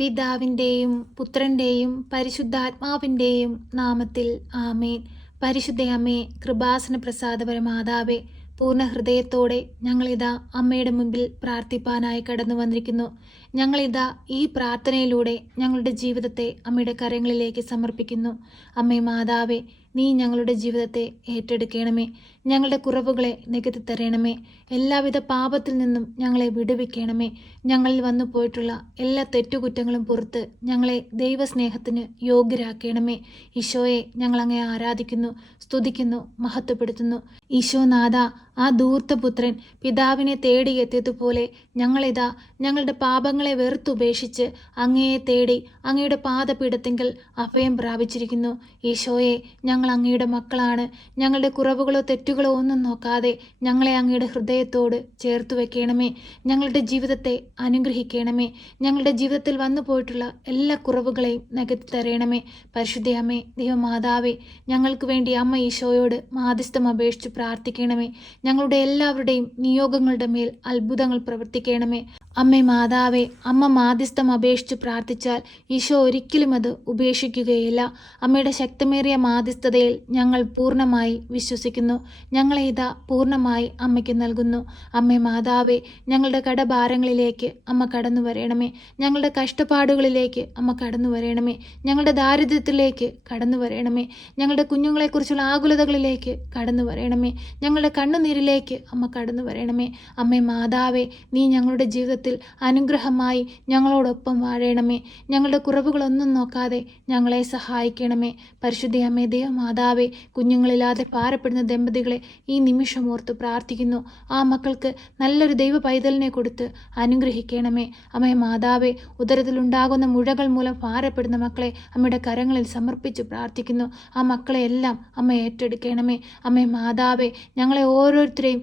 പിതാവിൻ്റെയും പുത്രൻ്റെയും പരിശുദ്ധാത്മാവിൻ്റെയും നാമത്തിൽ ആമേൻ. പരിശുദ്ധ അമ്മേ, കൃപാസന പ്രസാദപര മാതാവേ, പൂർണ്ണ ഹൃദയത്തോടെ ഞങ്ങളിതാ അമ്മയുടെ മുമ്പിൽ പ്രാർത്ഥിപ്പാനായി കടന്നു വന്നിരിക്കുന്നു. ഞങ്ങളിതാ ഈ പ്രാർത്ഥനയിലൂടെ ഞങ്ങളുടെ ജീവിതത്തെ അമ്മയുടെ കരങ്ങളിലേക്ക് സമർപ്പിക്കുന്നു. അമ്മേ മാതാവേ, നീ ഞങ്ങളുടെ ജീവിതത്തെ ഏറ്റെടുക്കണമേ. ഞങ്ങളുടെ കുറവുകളെ നികത്തി തരണമേ. എല്ലാവിധ പാപത്തിൽ നിന്നും ഞങ്ങളെ വിടുവിക്കണമേ. ഞങ്ങളിൽ വന്നു പോയിട്ടുള്ള എല്ലാ തെറ്റുകുറ്റങ്ങളും പുറത്ത് ഞങ്ങളെ ദൈവസ്നേഹത്തിന് യോഗ്യരാക്കണമേ. ഈശോയെ, ഞങ്ങളങ്ങേ ആരാധിക്കുന്നു, സ്തുതിക്കുന്നു, മഹത്വപ്പെടുത്തുന്നു. ഈശോനാഥ, ആ ധൂർത്തപുത്രൻ പിതാവിനെ തേടിയെത്തിയതുപോലെ ഞങ്ങളിതാ ഞങ്ങളുടെ പാപങ്ങളെ വെറുത്തുപേക്ഷിച്ച് അങ്ങയെ തേടി അങ്ങയുടെ പാദപീഠത്തിങ്കൽ അഭയം പ്രാപിച്ചിരിക്കുന്നു. ഈശോയെ, ഞങ്ങൾ അങ്ങയുടെ മക്കളാണ്. ഞങ്ങളുടെ കുറവുകളോ തെറ്റുകളോ ഒന്നും നോക്കാതെ ഞങ്ങളെ അങ്ങയുടെ ഹൃദയത്തോട് ചേർത്ത് വെക്കണമേ. ഞങ്ങളുടെ ജീവിതത്തെ അനുഗ്രഹിക്കണമേ. ഞങ്ങളുടെ ജീവിതത്തിൽ വന്നു പോയിട്ടുള്ള എല്ലാ കുറവുകളെയും നികത്തി തരണമേ. പരിശുദ്ധ അമ്മേ, ദൈവമാതാവേ, ഞങ്ങൾക്ക് വേണ്ടി അമ്മ ഈശോയോട് മാധ്യസ്ഥം അപേക്ഷിച്ച് പ്രാർത്ഥിക്കണമേ. ഞങ്ങളുടെ എല്ലാവരുടെയും നിയോഗങ്ങളുടെ മേൽ അത്ഭുതങ്ങൾ പ്രവർത്തിക്കണമേ. അമ്മേ മാതാവേ, അമ്മ മാധ്യസ്ഥം അപേക്ഷിച്ച് പ്രാർത്ഥിച്ചാൽ ഈശോ ഒരിക്കലും അത് ഉപേക്ഷിക്കുകയില്ല. അമ്മയുടെ ശക്തമേറിയ മാധ്യസ്ഥതയിൽ ഞങ്ങൾ പൂർണ്ണമായി വിശ്വസിക്കുന്നു. ഞങ്ങളെ ഇതാ പൂർണ്ണമായി അമ്മയ്ക്ക് നൽകുന്നു. അമ്മേ മാതാവേ, ഞങ്ങളുടെ കടഭാരങ്ങളിലേക്ക് അമ്മ കടന്നു വരണമേ. ഞങ്ങളുടെ കഷ്ടപ്പാടുകളിലേക്ക് അമ്മ കടന്നു വരണമേ. ഞങ്ങളുടെ ദാരിദ്ര്യത്തിലേക്ക് കടന്നു വരണമേ. ഞങ്ങളുടെ കുഞ്ഞുങ്ങളെക്കുറിച്ചുള്ള ആകുലതകളിലേക്ക് കടന്നു വരണമേ. ഞങ്ങളുടെ കണ്ണുനീരിലേക്ക് അമ്മ കടന്നു വരണമേ. അമ്മേ മാതാവേ, നീ ഞങ്ങളുടെ ജീവിതത്തിൽ അനുഗ്രഹമായി ഞങ്ങളോടൊപ്പം വാഴണമേ. ഞങ്ങളുടെ കുറവുകളൊന്നും നോക്കാതെ ഞങ്ങളെ സഹായിക്കണമേ. പരിശുദ്ധ അമ്മേ, ദൈവമാതാവേ, കുഞ്ഞുങ്ങളില്ലാതെ ഭാരപ്പെടുന്ന ദമ്പതികളെ ഈ നിമിഷം ഓർത്ത് പ്രാർത്ഥിക്കുന്നു. ആ മക്കൾക്ക് നല്ലൊരു ദൈവ പൈതലിനെ കൊടുത്ത് അനുഗ്രഹിക്കണമേ. അമ്മേ മാതാവേ, ഉദരത്തിലുണ്ടാകുന്ന മുഴകൾ മൂലം ഭാരപ്പെടുന്ന മക്കളെ അമ്മയുടെ കരങ്ങളിൽ സമർപ്പിച്ച് പ്രാർത്ഥിക്കുന്നു. ആ മക്കളെ എല്ലാം അമ്മ ഏറ്റെടുക്കണമേ. അമ്മേ മാതാവേ, ഞങ്ങളെ ഓരോരുത്തരെയും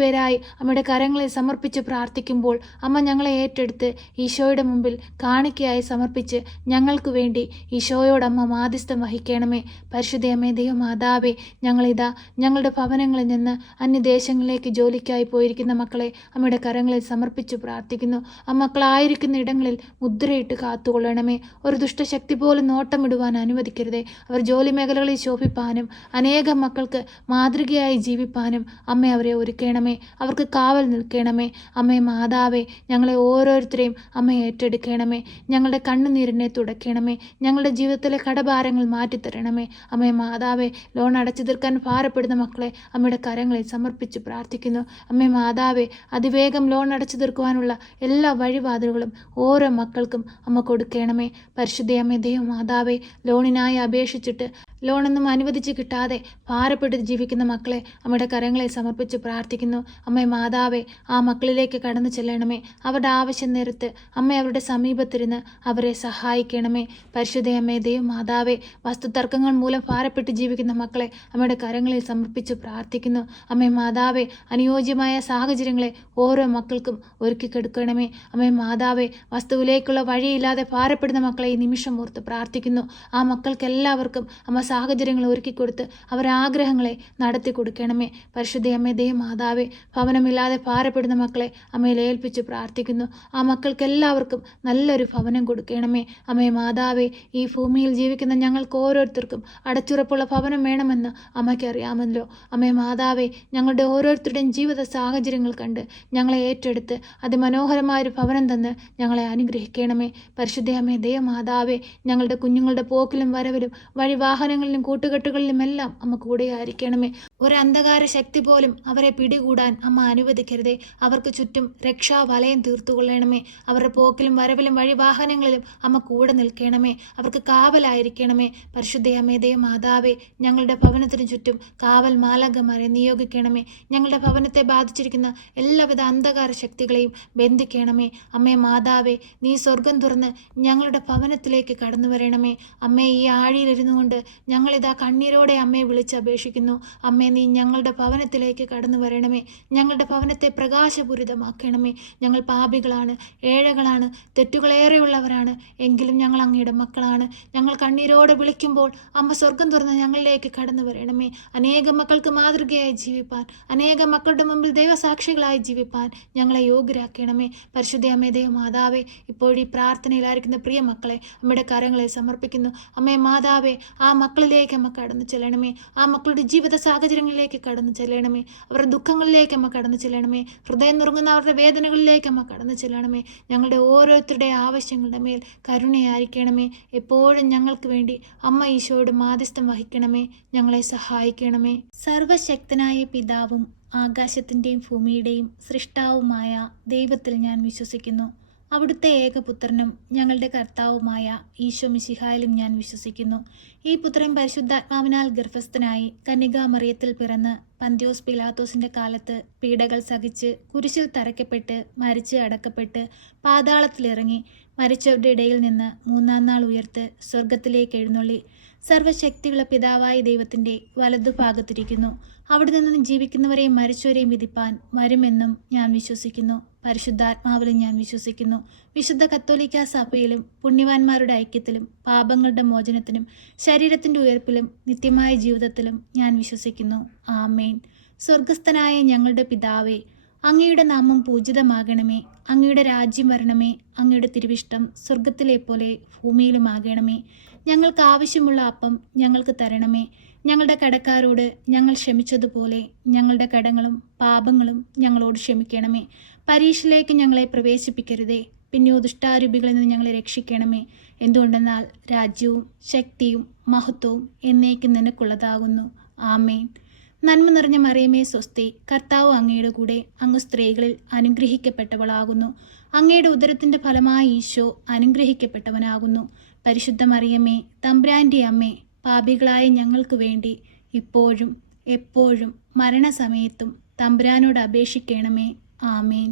പേരായി അമ്മയുടെ കരങ്ങളിൽ സമർപ്പിച്ച് പ്രാർത്ഥിക്കുമ്പോൾ അമ്മ ഞങ്ങളെ ഏറ്റെടുത്ത് ഈശോയുടെ മുമ്പിൽ കാണിക്കയായി സമർപ്പിച്ച് ഞങ്ങൾക്ക് വേണ്ടി ഈശോയോടമ്മ മാധ്യസ്ഥം വഹിക്കണമേ. പരിശുദ്ധ അമ്മേ, ദൈവമാതാവേ, ഞങ്ങളിതാ ഞങ്ങളുടെ ഭവനങ്ങളിൽ നിന്ന് അന്യദേശങ്ങളിലേക്ക് ജോലിക്കായി പോയിരിക്കുന്ന മക്കളെ അമ്മയുടെ കരങ്ങളിൽ സമർപ്പിച്ച് പ്രാർത്ഥിക്കുന്നു. ആ മക്കളായിരിക്കുന്ന ഇടങ്ങളിൽ മുദ്രയിട്ട് കാത്തുകൊള്ളണമേ. ഒരു ദുഷ്ടശക്തി പോലും നോട്ടമിടുവാൻ അനുവദിക്കരുതേ. അവർ ജോലി മേഖലകളിൽ ശോഭിപ്പാനും അനേകം മക്കൾക്ക് മാതൃകയായി ജീവിപ്പാനും അമ്മ അവരെ ഒരുക്കണമേ. അവർക്ക് കാവൽ നിൽക്കണമേ. അമ്മേ മാതാവേ, ഞങ്ങളെ ഓരോരുത്തരെയും അമ്മ ഏറ്റെടുക്കണമേ. ഞങ്ങളുടെ കണ്ണുനീരിനെ തുടയ്ക്കണമേ. ഞങ്ങളുടെ ജീവിതത്തിലെ കടഭാരങ്ങൾ മാറ്റിത്തരണമേ. അമ്മേ മാതാവേ, ലോൺ അടച്ചു തീർക്കാൻ ഭാരപ്പെടുന്ന മക്കളെ അമ്മയുടെ കരങ്ങളിൽ സമർപ്പിച്ച് പ്രാർത്ഥിക്കുന്നു. അമ്മേ മാതാവേ, അതിവേഗം ലോൺ അടച്ചു തീർക്കുവാനുള്ള എല്ലാ വഴിവാതിലുകളും ഓരോ മക്കൾക്കും അമ്മ കൊടുക്കണമേ. പരിശുദ്ധ അമ്മേ, ദൈവമാതാവേ, ലോണിനായി അപേക്ഷിച്ചിട്ട് ലോണൊന്നും അനുവദിച്ച് കിട്ടാതെ ഭാരപ്പെട്ട് ജീവിക്കുന്ന മക്കളെ അമ്മയുടെ കരങ്ങളിൽ സമർപ്പിച്ച് പ്രാർത്ഥിക്കുന്നു. അമ്മേ മാതാവേ, ആ മക്കളിലേക്ക് കടന്നു ചെല്ലണമേ. അവരുടെ ആവശ്യം നേരത്ത് അമ്മ അവരുടെ സമീപത്തിരുന്ന് അവരെ സഹായിക്കണമേ. പരിശുദ്ധ അമ്മേ, ദൈവമാതാവേ, വസ്തുതർക്കങ്ങൾ മൂലം ഭാരപ്പെട്ട് ജീവിക്കുന്ന മക്കളെ അമ്മയുടെ കരങ്ങളിൽ സമർപ്പിച്ച് പ്രാർത്ഥിക്കുന്നു. അമ്മേ മാതാവേ, അനുയോജ്യമായ സാഹചര്യങ്ങളെ ഓരോ മക്കൾക്കും ഒരുക്കി കൊടുക്കണമേ. അമ്മേ മാതാവേ, വസ്തുവിലേക്കുള്ള വഴിയില്ലാതെ ഭാരപ്പെടുന്ന മക്കളെ ഈ നിമിഷം ഓർത്ത് പ്രാർത്ഥിക്കുന്നു. ആ മക്കൾക്ക് എല്ലാവർക്കും അമ്മ സാഹചര്യങ്ങൾ ഒരുക്കിക്കൊടുത്ത് അവരാഗ്രഹങ്ങളെ നടത്തി കൊടുക്കണമേ. പരിശുദ്ധ അമ്മേ, ദൈവമാതാവേ, ഭവനമില്ലാതെ ഭാരപ്പെടുന്ന മക്കളെ അമ്മയിൽ ഏൽപ്പിച്ച് പ്രാർത്ഥിക്കുന്നു. ആ മക്കൾക്ക് എല്ലാവർക്കും നല്ലൊരു ഭവനം കൊടുക്കണമേ. അമ്മേ മാതാവേ, ഈ ഭൂമിയിൽ ജീവിക്കുന്ന ഞങ്ങൾക്ക് ഓരോരുത്തർക്കും അടച്ചുറപ്പുള്ള ഭവനം വേണമെന്ന് അമ്മയ്ക്ക് അറിയാമല്ലോ. അമ്മേ മാതാവേ, ഞങ്ങളുടെ ഓരോരുത്തരുടെയും ജീവിത സാഹചര്യങ്ങൾ കണ്ട് ഞങ്ങളെ ഏറ്റെടുത്ത് അതിമനോഹരമായൊരു ഭവനം തന്ന് ഞങ്ങളെ അനുഗ്രഹിക്കണമേ. പരിശുദ്ധ അമ്മേ, ദൈവമാതാവേ, ഞങ്ങളുടെ കുഞ്ഞുങ്ങളുടെ പോക്കിലും വരവിലും വഴിവാഹനങ്ങളിലും കൂട്ടുകെട്ടുകളിലുമെല്ലാം അമ്മ കൂടെയായിരിക്കണമേ. ഒരു അന്ധകാര ശക്തി പോലും അവരെ പിടികൂടാൻ അമ്മ അനുവദിക്കരുതേ. അവർക്ക് ചുറ്റും രക്ഷാവലയം തീർത്തുകൊള്ളണമേ. അവരുടെ പോക്കിലും വരവിലും വഴിവാഹനങ്ങളിലും അമ്മ കൂടെ നിൽക്കണമേ. അവർക്ക് കാവലായിരിക്കണമേ. പരിശുദ്ധ അമ്മേ, ദൈവമാതാവേ, ഞങ്ങളുടെ ഭവനത്തിനു ചുറ്റും കാവൽ മാലാഖമാരെ നിയോഗിക്കണമേ. ഞങ്ങളുടെ ഭവനത്തെ ബാധിച്ചിരിക്കുന്ന എല്ലാവിധ അന്ധകാര ശക്തികളെയും ബന്ധിക്കണമേ. അമ്മേ മാതാവേ, നീ സ്വർഗം തുറന്ന് ഞങ്ങളുടെ ഭവനത്തിലേക്ക് കടന്നു വരണമേ. അമ്മേ, ഈ ആഴിയിലിരുന്നു കൊണ്ട് ഞങ്ങളിതാ കണ്ണീരോടെ അമ്മയെ വിളിച്ചപേക്ഷിക്കുന്നു. അമ്മേ, നീ ഞങ്ങളുടെ ഭവനത്തിലേക്ക് കടന്നു വരണമേ. ഞങ്ങളുടെ ഭവനത്തെ പ്രകാശപൂരിതമാക്കണമേ. ഞങ്ങൾ പാപികളാണ്, ഏഴകളാണ്, തെറ്റുകളേറെയുള്ളവരാണ്. എങ്കിലും ഞങ്ങൾ അങ്ങയുടെ മക്കളാണ്. ഞങ്ങൾ കണ്ണീരോടെ വിളിക്കുമ്പോൾ അമ്മ സ്വർഗം തുറന്ന് ഞങ്ങളിലേക്ക് കടന്നു വരണമേ. അനേകം മക്കൾക്ക് മാതൃകയായി ജീവിപ്പാൻ, അനേകം മക്കളുടെ മുമ്പിൽ ദൈവസാക്ഷികളായി ജീവിപ്പാൻ ഞങ്ങളെ യോഗ്യരാക്കണമേ. പരിശുദ്ധ അമ്മേ ദൈവമാതാവേ, ഇപ്പോഴീ പ്രാർത്ഥനയിലായിരിക്കുന്ന പ്രിയ മക്കളെ അമ്മയുടെ കരങ്ങളെ സമർപ്പിക്കുന്നു. അമ്മേ മാതാവേ, ആ മക്കളിലേക്ക് അമ്മ കടന്നു ചെല്ലണമേ. ആ മക്കളുടെ ജീവിത സാഹചര്യങ്ങളിലേക്ക് കടന്നു ചെല്ലണമേ. അവരുടെ ദുഃഖങ്ങളിലേക്ക് അമ്മ കടന്നു ചെല്ലണമേ. ഹൃദയം നുറുങ്ങുന്ന അവരുടെ വേദനകളിലേക്ക് അമ്മ കടന്നു ചെല്ലണമേ. ഞങ്ങളുടെ ഓരോരുത്തരുടെ ആവശ്യങ്ങളുടെ മേൽ കരുണയായിരിക്കണമേ. എപ്പോഴും ഞങ്ങൾക്ക് വേണ്ടി അമ്മ ഈശോയോട് മാധ്യസ്ഥം വഹിക്കണമേ. ഞങ്ങളെ സഹായിക്കണമേ. സർവശക്തനായ പിതാവും ആകാശത്തിൻ്റെയും ഭൂമിയുടെയും സൃഷ്ടാവുമായ ദൈവത്തിൽ ഞാൻ വിശ്വസിക്കുന്നു. അവിടുത്തെ ഏകപുത്രനും ഞങ്ങളുടെ കർത്താവുമായ ഈശോ മിശിഹായിലും ഞാൻ വിശ്വസിക്കുന്നു. ഈ പുത്രൻ പരിശുദ്ധാത്മാവിനാൽ ഗർഭസ്ഥനായി കന്യകാമറിയത്തിൽ പിറന്ന് പന്തിയോസ് പിലാത്തോസിന്റെ കാലത്ത് പീഡകൾ സഹിച്ച് കുരിശിൽ തറയ്ക്കപ്പെട്ട് മരിച്ച് അടക്കപ്പെട്ട് പാതാളത്തിലിറങ്ങി മരിച്ചവരുടെ ഇടയിൽ നിന്ന് മൂന്നാം നാൾ ഉയർത്ത് സ്വർഗത്തിലേക്ക് എഴുന്നള്ളി സർവശക്തിയുള്ള പിതാവായ ദൈവത്തിൻ്റെ വലതുഭാഗത്തിരിക്കുന്നു. അവിടെ നിന്ന് ജീവിക്കുന്നവരെയും മരിച്ചവരെയും വിധിപ്പാൻ വരുമെന്നും ഞാൻ വിശ്വസിക്കുന്നു. പരിശുദ്ധാത്മാവിലും ഞാൻ വിശ്വസിക്കുന്നു. വിശുദ്ധ കത്തോലിക്ക സഭയിലും പുണ്യവാന്മാരുടെ ഐക്യത്തിലും പാപങ്ങളുടെ മോചനത്തിനും ശരീരത്തിൻ്റെ ഉയർപ്പിലും നിത്യമായ ജീവിതത്തിലും ഞാൻ വിശ്വസിക്കുന്നു. ആമേൻ. സ്വർഗസ്ഥനായ ഞങ്ങളുടെ പിതാവേ, അങ്ങയുടെ നാമം പൂജിതമാകണമേ. അങ്ങയുടെ രാജ്യം വരണമേ. അങ്ങയുടെ തിരുവിഷ്ടം സ്വർഗത്തിലെ പോലെ ഭൂമിയിലുമാകണമേ. ഞങ്ങൾക്ക് ആവശ്യമുള്ള അപ്പം ഞങ്ങൾക്ക് തരണമേ. ഞങ്ങളുടെ കടക്കാരോട് ഞങ്ങൾ ക്ഷമിച്ചതുപോലെ ഞങ്ങളുടെ കടങ്ങളും പാപങ്ങളും ഞങ്ങളോട് ക്ഷമിക്കണമേ. പരീക്ഷയിലേക്ക് ഞങ്ങളെ പ്രവേശിപ്പിക്കരുതേ, പിന്നെയോ ദുഷ്ടാരൂപികളിൽ നിന്ന് ഞങ്ങളെ രക്ഷിക്കണമേ. എന്തുകൊണ്ടെന്നാൽ രാജ്യവും ശക്തിയും മഹത്വവും എന്നേക്കും നിനക്കുള്ളതാകുന്നു. ആമേൻ. നന്മ നിറഞ്ഞ മറിയമേ സ്വസ്തി, കർത്താവ് അങ്ങയുടെ കൂടെ, അങ്ങ് സ്ത്രീകളിൽ അനുഗ്രഹിക്കപ്പെട്ടവളാകുന്നു. അങ്ങയുടെ ഉദരത്തിൻ്റെ ഫലമായ ഈശോ അനുഗ്രഹിക്കപ്പെട്ടവനാകുന്നു. പരിശുദ്ധ മറിയമേ, തമ്പുരാൻ്റെ അമ്മേ, പാപികളായ ഞങ്ങൾക്ക് വേണ്ടി ഇപ്പോഴും എപ്പോഴും മരണസമയത്തും തമ്പുരാനോട് അപേക്ഷിക്കണമേ. ആമേൻ.